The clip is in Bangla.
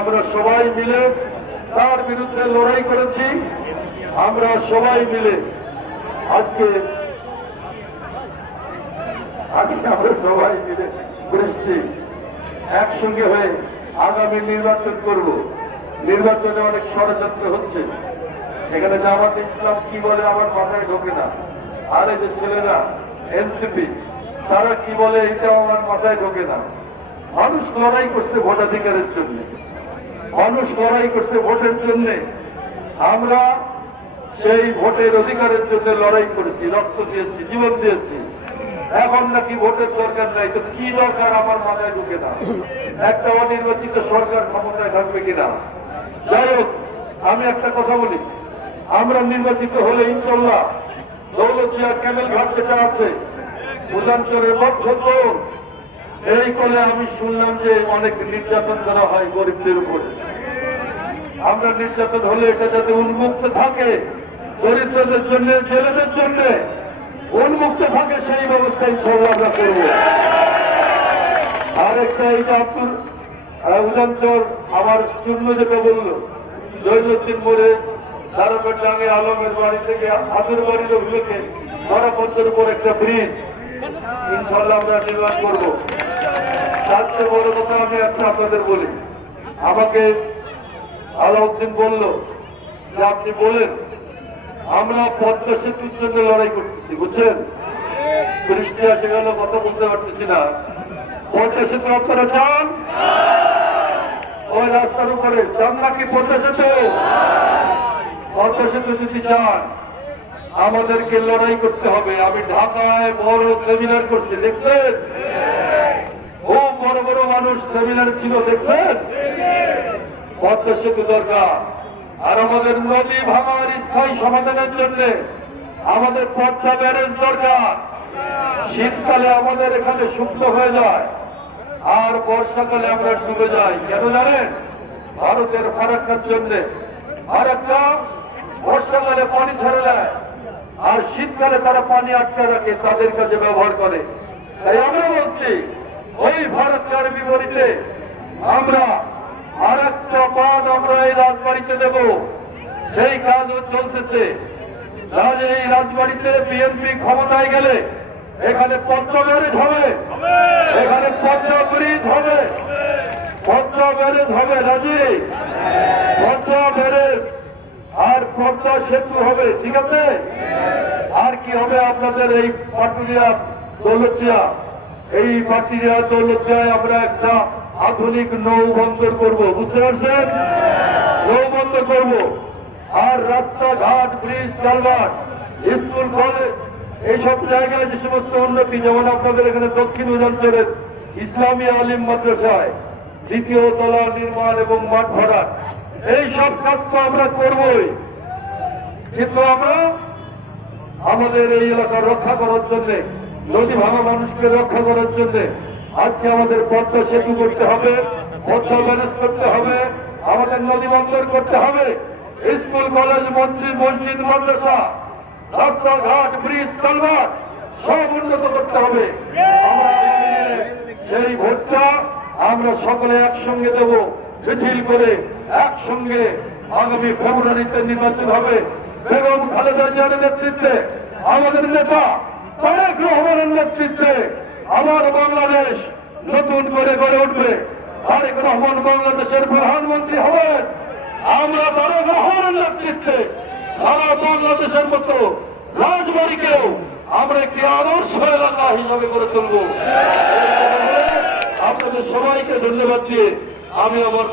আমরা সবাই মিলে তার বিরুদ্ধে লড়াই করেছি, আমরা সবাই মিলে আজকে আমরা সবাই মিলে বৃষ্টি একসঙ্গে হয়ে আগামী নির্বাচন করব। নির্বাচনে অনেক ষড়যন্ত্র হচ্ছে। এখানে জামাত ইসলাম কি বলে আমার মাথায় ঢোকে না। আর যে ছেলেরা, এনসিপি, তারা কি বলে এটাও আমার মাথায় ঢোকে না। মানুষ লড়াই করছে ভোটাধিকারের জন্য। মানুষ লড়াই করছে ভোটের জন্য। আমরা সেই ভোটের অধিকারের জন্য লড়াই করেছি, রক্ত দিয়েছি, জীবন দিয়েছি। এখন নাকি ভোটের দরকার নাই, তো কি দরকার আমার মাথায় ঢুকে না? একটা অনির্বাচিত সরকার ক্ষমতায় থাকবে কিনা? যাই হোক, আমি একটা কথা বলি। আমরা নির্বাচিত হলে ইনশাল্লাহ দৌলতিয়া ক্যামেল ঘাট যেটা আছে উদাঞ্চলের মধ্যতন এই করে আমি শুনলাম যে অনেক নির্যাতন করা হয় গরিবদের উপরে। আমরা নির্যাতন হলে এটা যাতে উন্মুক্ত থাকে দরিদ্রদের জন্য ছেলেদের জন্য উন্মুক্ত থাকে সেই ব্যবস্থা ইনশাল্লাহ আমরা করব। আর একটা এই যে আব্দুল আহ, আমার চূর্ণ যেটা বলল জৈনুদ্দিন মোড়ে সারাপেট ডাঙ্গে আলমের বাড়ি থেকে হাতের বাড়ির অভিযোগে ধরাপত্রের উপর একটা ব্রিজ ইনশাল্লাহ আমরা নির্মাণ করব। কথা আমি একটা আপনাদের বলি, আমাকে আলাউদ্দিন বলল যে আপনি বলেন, আমরা পদ্মা সেতুর জন্য লড়াই করতেছি, বুঝছেন? বৃষ্টি আসে গেল কথা বলতে পারতেছি না। পদ্মা সেতু আপনারা চান? ওই রাস্তার উপরে। চান নাকি পদ্মা সেতু? পদ্মা সেতু যদি চান, আমাদেরকে লড়াই করতে হবে। আমি ঢাকায় বড় সেমিনার করছি, দেখছেন? খুব বড় বড় মানুষ সেমিনার ছিল, দেখছেন? পদ্মা সেতু দরকার। আর আমাদের নদী ভাঙার স্থায়ী সমাধানের জন্য আমাদের পদ্মা ব্যারেজ দরকার। শীতকালে আমাদের এখানে শুকনো হয়ে যায়, আর বর্ষাকালে আমরা ডুবে যাই। কেন জানেন? ভারতের ফারাক্কার জন্য। আর একটা, বর্ষাকালে পানি ছেড়ে দেয়, আর শীতকালে তারা পানি আটকে রাখে, তাদের কাছে ব্যবহার করে। তাই আমরা বলছি ওই ভারতের বিপরীতে আমরা আর একটা বাঁধ আমরা এই রাজবাড়িতে দেব। সেই কাজও চলতেছে। এই রাজবাড়িতে বিএনপি ক্ষমতায় গেলে এখানে পদ্মা ব্যারেজ হবে এখানে পদ্মা ব্রিজ হবে পদ্মা ব্যারেজ হবে রাজি? পদ্মা ব্যারেজ আর পদ্মা সেতু হবে, ঠিক আছে? আর কি হবে আপনাদের এই পাটুরিয়া দৌলতিয়া এই পাটুরিয়া দৌলতিয়ায় আমরা একটা আধুনিক নৌ বন্দর করব, বুঝতে পারছেন? নৌ বন্দর করব। আর রাস্তাঘাট, ব্রিজ কালভার্ট স্কুল, কলেজ, এইসব জায়গায় যে সমস্ত উন্নতি, যেমন আপনাদের এখানে দক্ষিণ অঞ্চলের ইসলামী আলিম মাদ্রাসায়, দ্বিতীয় তলা নির্মাণ এবং মাঠ ভরাট এই সব কাজ তো আমরা করবই। কিন্তু আমরা আমাদের এই এলাকা রক্ষা করার জন্য নদী ভাঙা মানুষকে রক্ষা করার জন্য আজকে আমাদের পদ্মা সেতু করতে হবে, পদ্মা ম্যানেজ করতে হবে, আমাদের নদী বন্দর করতে হবে। স্কুল, কলেজ মন্ত্রী মসজিদ, মাদ্রাসা, রাস্তাঘাট, ব্রিজ, কালভার্ট, সব উন্নত করতে হবে। সেই ভোটটা আমরা সকলে একসঙ্গে দেব, মিছিল করে একসঙ্গে আগামী ফেব্রুয়ারিতে নির্বাচন হবে। বেগম খালেদা জিয়ার নেতৃত্বে আমাদের নেতা তারেক রহমানের নেতৃত্বে আমার বাংলাদেশ নতুন করে গড়ে উঠবে। তারেক রহমান বাংলাদেশের প্রধানমন্ত্রী হবেন। আমরা তারেক রহমানের নেতৃত্বে সারা বাংলাদেশের মতো রাজবাড়িকেও আমরা একটি আদর্শ এলাকা হিসাবে করে তুলব। আপনাদের সবাইকে ধন্যবাদ দিয়ে আমি আমার